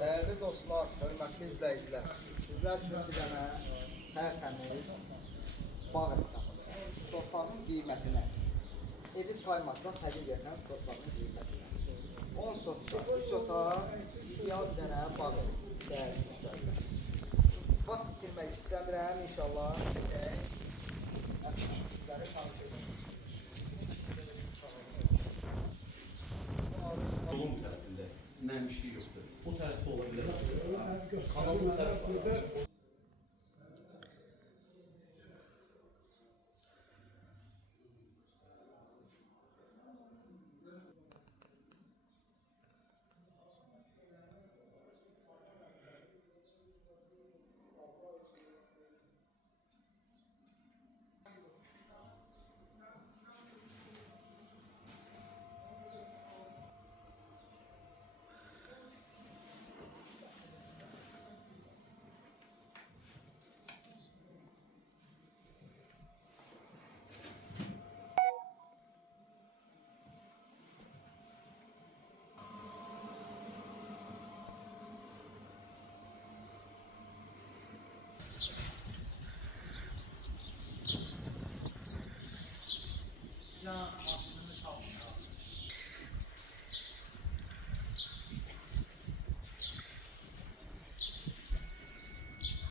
Değerli dostlar, hörmətli izləyicilər, sizlər üçün bir dənə tərtəmiz bağ evi tapılır. Torpağın qiymətinə, evi saymasaq həqiqətən torpağın qiymətinə. 10 sotda, 3 otaq, ideal bir dənə bağ evi. Değerli müştərilər. Vaxt bitirmək istəmirəm, inşallah keçək. Sizləri tanış edin. Yolun tərəfində nə bir şey yoxdur. O tərəfdə ola bilər. Kanalın tərəfində. Ya